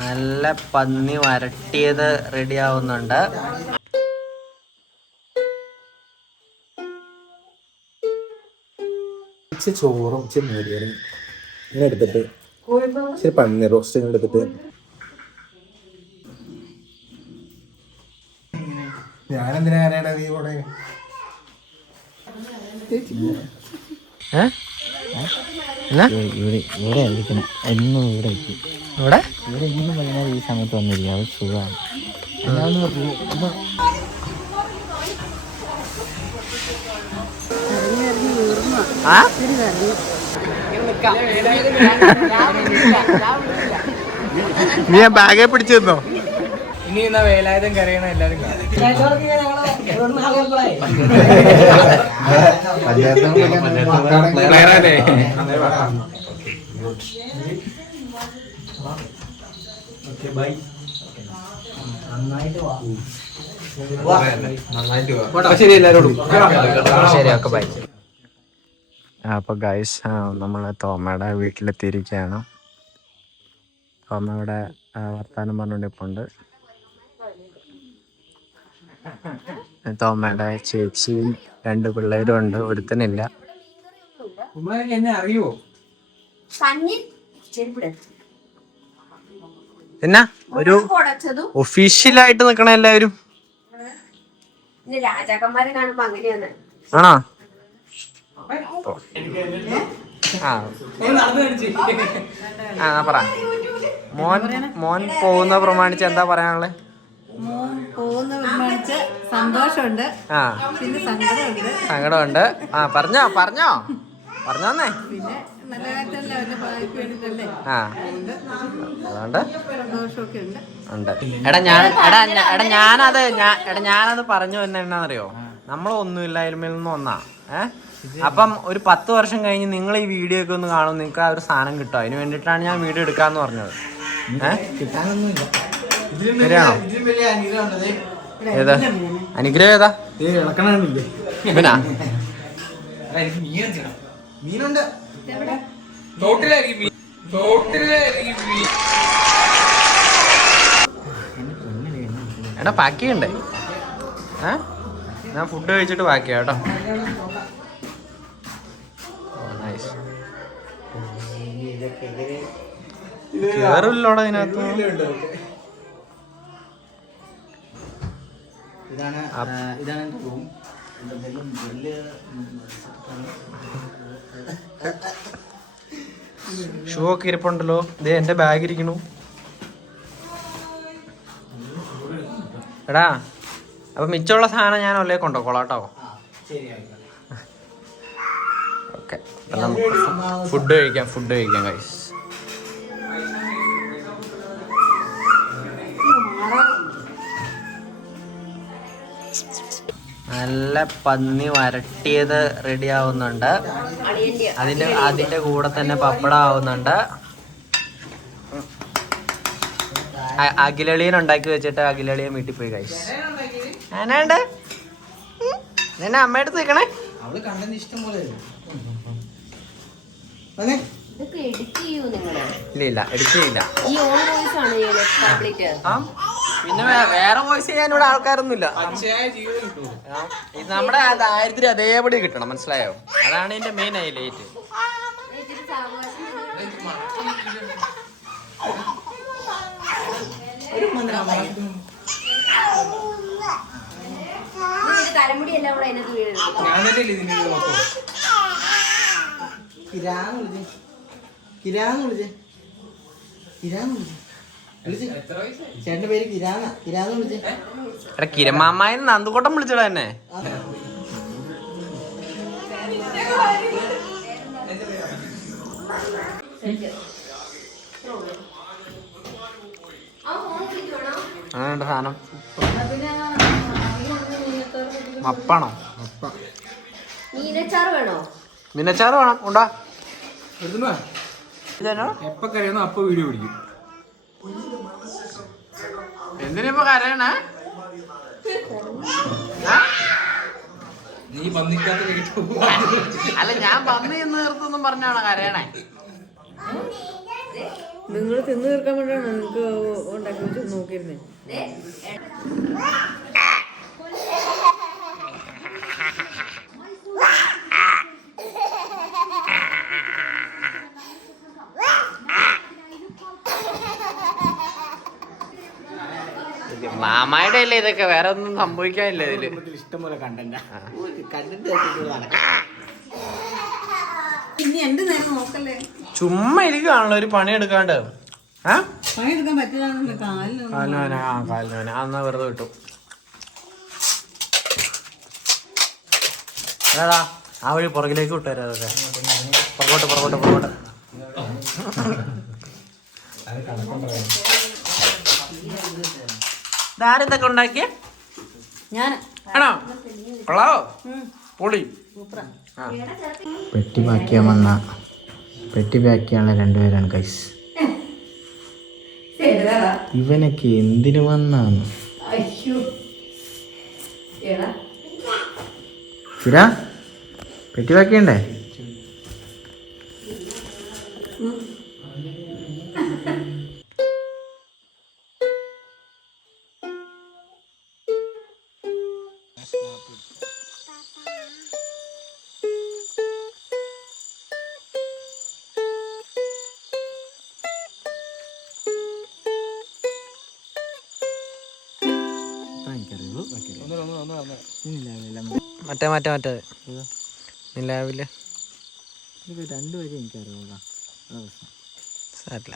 നല്ല പന്നി വരട്ടിയത് റെഡി ആവുന്നുണ്ട്. ചോറും മോരിയനും ഇങ്ങനെ എടുത്തിട്ട് ഇച്ചിരി പന്നി റോസ്റ്റ് എടുത്തിട്ട് ഞാനെന്തിനാ അറിയണ നീ കൂടെ ഇവിടെ ആയിരിക്കണം എന്നും ഇവിടെ ഇവിടെ ഇവിടെ ഇന്നും വൈകുന്നേരം ഈ സമയത്ത് വന്നിരിക്കും. അത് സുഖമാണ്. നീ ആ ബാഗെ പിടിച്ചു തന്നോ? ഇനി എന്നാ വേലായുധം കരയണ എല്ലാരും ശരി എല്ലാരോടും ശരി ഒക്കെ ബൈ. അപ്പൊ ഗൈസ് നമ്മള് തോമയുടെ വീട്ടിലെത്തിയിരിക്കുകയാണ്. തോമ ഇവിടെ വർത്താനം പറഞ്ഞോണ്ടിപ്പുണ്ട്. തോമയുടെ ചേച്ചിയും 2 പിള്ളേരും ഉണ്ട്. ഒരുത്തനില്ല. അറിയോ എന്നാ ഒരു ഒഫീഷ്യലായിട്ട് നിക്കണ എല്ലാവരും രാജാക്കന്മാരെ കാണുമ്പോ അങ്ങനെയാണ്. ആണോ? പറ. മോൻ പോകുന്ന പ്രമാണിച്ച് എന്താ പറയാനുള്ളത്? സന്തോഷമുണ്ട്, പിന്നെ സങ്കടമുണ്ട്. പറഞ്ഞോന്നേ. അതുകൊണ്ട് ഉണ്ട്. ഞാനത് പറഞ്ഞു തന്നെ എന്നാന്നറിയോ, നമ്മളൊന്നുമില്ലായ്മയിൽ നിന്ന് വന്നാ. അപ്പം ഒരു 10 വർഷം കഴിഞ്ഞ് നിങ്ങൾ ഈ വീഡിയോ ഒക്കെ ഒന്ന് കാണും, നിങ്ങൾക്ക് ആ ഒരു സാധനം കിട്ടും. അതിന് വേണ്ടിയിട്ടാണ് ഞാൻ വീഡിയോ എടുക്കാന്ന് പറഞ്ഞത്. ശരിയാണോ? ഏതാ അനുഗ്രഹം? ഏതാ ഇവനാ? മീനുണ്ട്. എടാ പാക്കിയുണ്ടേ. ഞാൻ ഫുഡ് കഴിച്ചിട്ട് പാക്കിയാ കേട്ടോ. കേറില്ലോടാ ഇതിനകത്ത്. ഇതാണ് റൂം. ഷൂ ഒക്കെ ഇരിപ്പുണ്ടല്ലോ. ഇതേ എന്റെ ബാഗ് ഇരിക്കണു. എടാ അപ്പൊ മിച്ചമുള്ള സാധനം ഞാൻ ഒല്ലേ കൊണ്ടോക്കോളാട്ടോ. ഓക്കെ, ഫുഡ് കഴിക്കാം ഗൈസ്. നല്ല പന്നി വരട്ടിയത് റെഡി ആവുന്നുണ്ട്. അതിന്റെ കൂടെ തന്നെ പപ്പടം ആവുന്നുണ്ട്. അഖിലളിയൻ ഉണ്ടാക്കി വെച്ചിട്ട് അഖിലളിയൻ വീട്ടിൽ പോയി കഴിച്ചു. ഞാനുണ്ട് നിന്നെ അമ്മയുടെ നിൽക്കണേ. അവള് കണ്ടന്റ് ഇഷ്ടം പോലെ ഇല്ല എഡിറ്റ് ചെയ്യില്ല. പിന്നെ വേറെ വോയിസ് ചെയ്യാൻ ഇവിടെ ആൾക്കാരൊന്നുമില്ല. ഇത് നമ്മുടെ ദാരിദ്ര്യം അതേപടി കിട്ടണം, മനസ്സിലായോ? അതാണ് ഇതിന്റെ മെയിൻ ഹൈലൈറ്റ്. ചേട്ടന്റെ പേര് കിരാന്ന് വിളിച്ചേ. എടാ കിരമാമായന്ന് നന്ദുകോട്ടം വിളിച്ചടാ എന്നെ. അങ്ങനെ സാധനം മപ്പാണോ? മീനച്ചാറ് വേണോ? മീനച്ചാറ് വേണം. ഉണ്ടാ എപ്പ കരയണോ അപ്പൊ വീഡിയോ പിടിക്കും. എന്തിനിപ്പോ കരയണേ? നീ പന്നിക്കാത്ത അല്ല ഞാൻ പന്നി എന്ന് നേർത്തൊന്നും പറഞ്ഞാണോ കരയണേ? നിങ്ങൾ തിന്നു തീർക്കാൻ വേണ്ടിയാണ് നിങ്ങൾക്ക് ഉണ്ടാക്കി വെച്ച് നോക്കിയിരുന്നേ. മാമായുടെ അല്ലേ ഇതൊക്കെ, വേറെ ഒന്നും സംഭവിക്കാനില്ല ഇതില്. ഇഷ്ടംപോലെ കണ്ടന്റ് ഇനി എന്റെ നേരം നോക്കല്ലേ. ചുമ്മാ ഇരിക്കുകയാണല്ലോ ഒരു പണി എടുക്കാണ്ട്. പണിയെടുക്കാൻ പറ്റില്ല. കാലിനോന അന്നാ വെറുതെ കിട്ടു. അതാ ആ വഴി പുറകിലേക്ക് വിട്ടുവരാ. അതൊക്കെ പുറകോട്ട്. ഇതാരെന്തൊക്കെ ഉണ്ടാക്കിയ ഞാൻ ആണോ? കൊള്ളാവോ? പൊളി. പെട്ടി ബാക്കിയാണ് രണ്ടുപേരാണ് കൈസ്. ഇവനൊക്കെ എന്തിനു വന്നാന്ന് ശരാ പെട്ടി ബാക്കിയണ്ടേ? മറ്റേ നിലാവില് രണ്ടുപേരും എനിക്കറിയാം. സാരില്ല.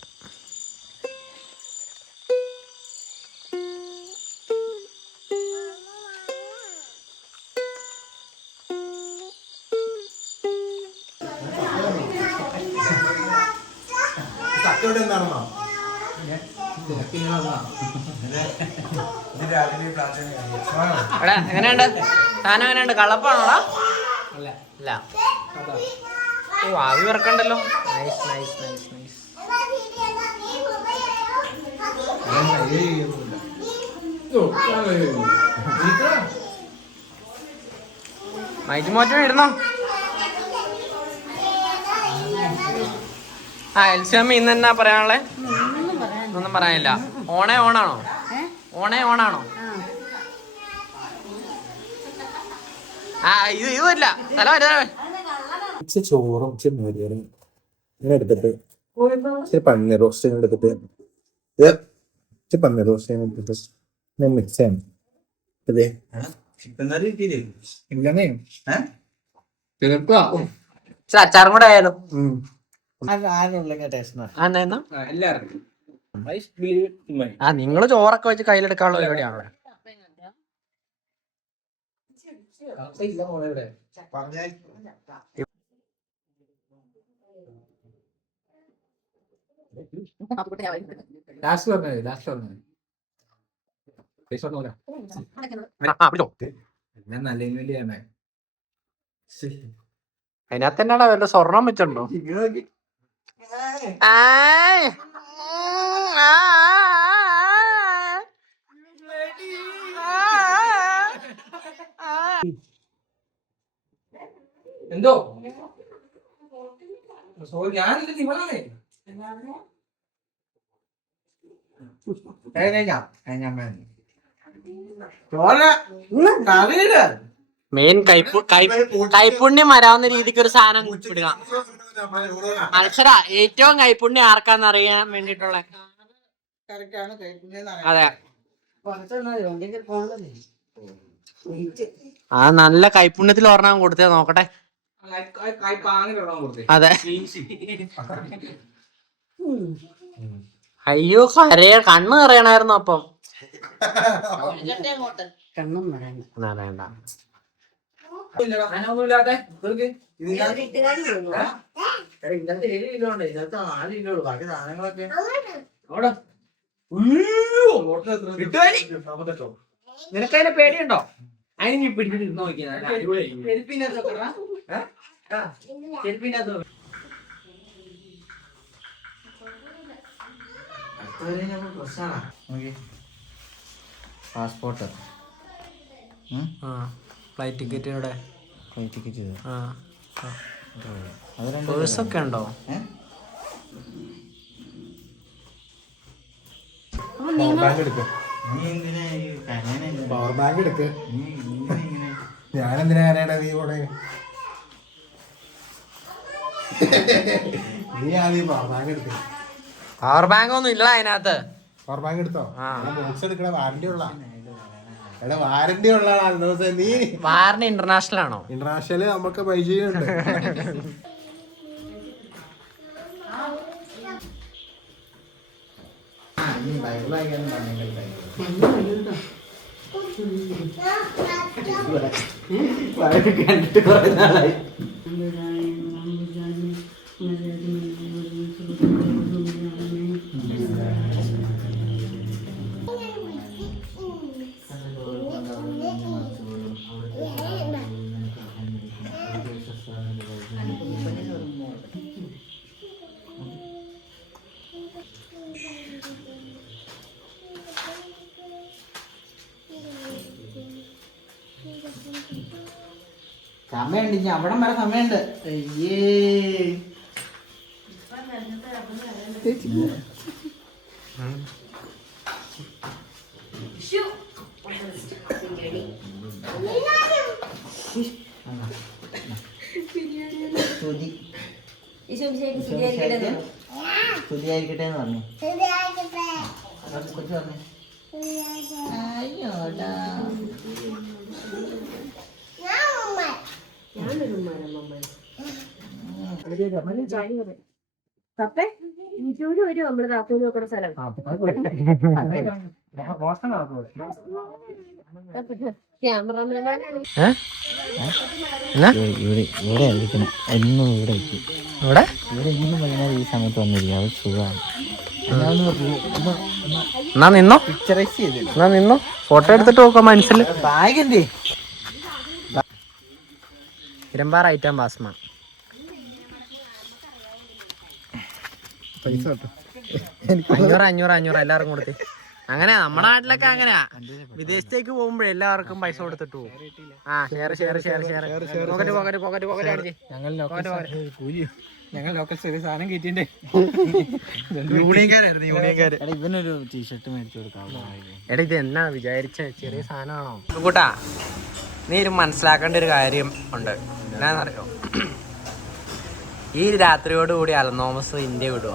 എടാ എങ്ങനെയുണ്ട് സാധനം? എങ്ങനെയുണ്ട്? കളപ്പാണോടാ? അല്ല. ഓ ആവി വറക്കണ്ടല്ലോ. നൈസ്. മൈറ്റുമോറ്റം ഇരുന്നോ? എൽസിയമ്മ ഇന്ന് എന്നാ പറയാനുള്ളേ? ഒന്നും പറയാനില്ല. ഓണാണോ? ഇതല്ല തല ചോറും ഇച്ചിരി മോരിയറും ഇങ്ങനെ എടുത്തിട്ട് ഇച്ചിരി പന്നീർ റോസ്റ്റ് ഇങ്ങനെ എടുത്തിട്ട് മിക്സ് ചെയ്യണം. ഇതേ അച്ചാറും കൂടെ ആയാലും നിങ്ങള് ചോറൊക്കെ വെച്ച് കയ്യിലെടുക്കാനുള്ള പരിപാടിയാണല്ലോ. അതിനകത്ത് തന്നെയാണോ വല്ല സ്വർണം വെച്ചിട്ടുണ്ടോ? എന്തോ ഞാനില്ല നിങ്ങളാണേ. മെയിൻ കൈപ്പുണ്യം വരാവുന്ന രീതിക്ക് ഒരു സാധനം ഇടുക. മത്സര ഏറ്റവും കൈപ്പുണ്യം ആർക്കാന്ന് അറിയാൻ വേണ്ടിട്ടുള്ള. അതെ, ആ നല്ല കൈപ്പുണ്യത്തിൽ ഒരെണ്ണം കൊടുത്തേ നോക്കട്ടെ. അതെ. അയ്യോ കണ്ണ് നിറയണായിരുന്നു അപ്പം. കണ്ണും പറയണ്ട. വേണ്ട. നിനക്കതിനെ പേടിയുണ്ടോ? അതിന് നീ പിടിച്ചിട്ട് നോക്കിയാ പാസ്പോർട്ട്, ഫ്ലൈറ്റ് ടിക്കറ്റ് ഇവിടെ, ഫ്ലൈറ്റ് ടിക്കറ്റ്, പേഴ്സൊക്കെ ഉണ്ടോ? പവർ ബാങ്ക് എടുക്ക്. ഞാനെന്തിനാ കരയണ? നീ പോണേ. നീ ആദ്യം പവർ ബാങ്ക് എടുക്ക്. പവർ ബാങ്ക് ഒന്നും ഇല്ല അതിനകത്ത്. പവർ ബാങ്ക് എടുത്തോ? ബോക്സ് എടുക്കണ വാറന്റി ഉള്ള. എടാ വാറന്റി ഉള്ള ആളാണ് നീ. വാറന്റി ഇന്റർനാഷണൽ ആണോ? ഇന്റർനാഷണല് നമുക്ക് പരിചയമുണ്ട്. കണ്ടിട്ട് കുറെ നാളായി. സമയമുണ്ട് ഇനി അവിടം വരെ സമയമുണ്ട്. അയ്യേ സ്തുതിയായിരിക്കട്ടെ എന്ന് പറഞ്ഞു. കൊച്ചു പറഞ്ഞു അയ്യോടാ. ഇവിടെ ആയിരിക്കണം എന്നും ഇവിടെ എത്തി. ഇവിടെ എന്നും വൈകുന്നേരം ഈ സമയത്ത് വന്നിരിക്കും. അത് സുഖമാണ്. എന്നാ നിന്നോ, പിക്ചറൈസ് ചെയ്തില്ല. എന്നാ നിന്നോ, ഫോട്ടോ എടുത്തിട്ട് നോക്കാം. മനസ്സിൽ ബാഗിന്റെ ഇരുമ്പാറ ഐറ്റം പാസ്മ. പൈസ 500 എല്ലാവർക്കും കൊടുത്തേ. അങ്ങനെയാ നമ്മുടെ നാട്ടിലൊക്കെ അങ്ങനെയാ. വിദേശത്തേക്ക് പോകുമ്പോഴേ എല്ലാവർക്കും പൈസ കൊടുത്തിട്ട് പോകും. ആ ഷെയർ ഞങ്ങൾ ലോക്കൽ സാധനം കയറ്റിണ്ടേ. ഇവനൊരു ടീഷർട്ട് മേടിച്ചു കൊടുക്കാം. എടാ ഇത് എന്നാ വിചാരിച്ച ചെറിയ സാധനമാണോ? കൂട്ടാ നീ മനസ്സിലാക്കേണ്ട ഒരു കാര്യം ഉണ്ട്. എന്നാന്നറിയോ, ഈ രാത്രിയോടുകൂടി അലനോമസ് ഇന്ത്യ വിടുക.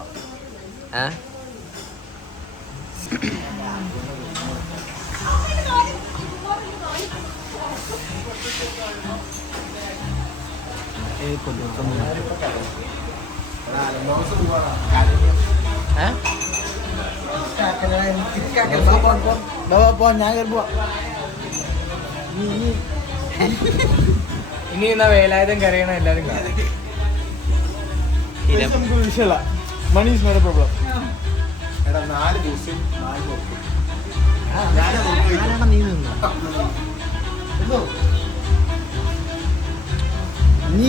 ഞാൻ കയറുമ്പോ ഇനി എന്നാ വേലായുധം കരയണ എല്ലാരും കാണും. Money is not a problem. എടാ 4 ദിവസം 4 ദിവസം നീ നിന്നോ. നീ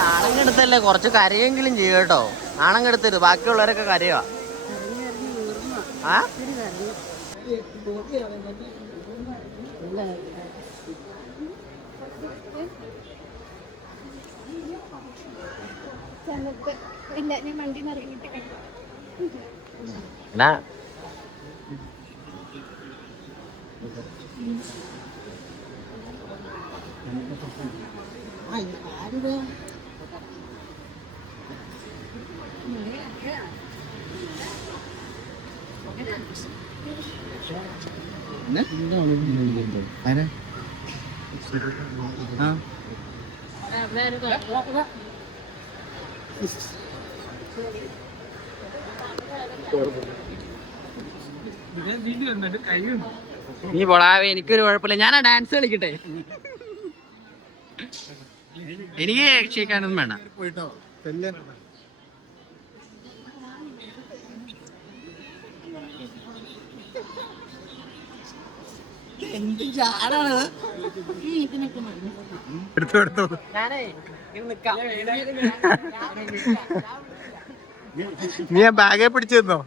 നാണം കെടുത്തല്ലേ, കുറച്ച് കരയെങ്കിലും ചെയ്യും കേട്ടോ. നാണം കെടുത്തരുത്, ബാക്കിയുള്ളവരൊക്കെ കരയുവാ. എന്നാ നീ പോടാവേ, എനിക്കൊരു കുഴപ്പമില്ല. ഞാനാ ഡാൻസ് കളിക്കട്ടെ. എനിക്ക് രക്ഷിക്കാനൊന്നും വേണ്ട. എടുത്തു നീ ആ ബാഗെ പിടിച്ചിരുന്നോ?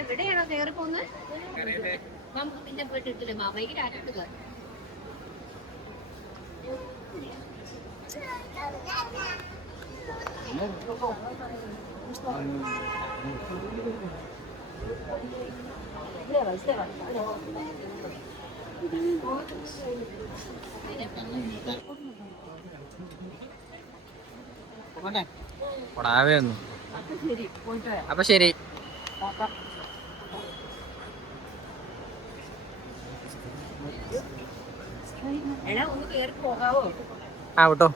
എവിടെയാണോ കയറി പോകുന്നത്? നമുക്ക് പിന്നെ പോയിട്ട് ഇട്ടില്ലേ മാമയ്ക്ക് രാജോട്ട് കയറി. പൊടാവേന്നു. അപ്പൊ ശരി. എടാ ഒന്ന് കയറി പോകാവോ? ആ കേട്ടോ.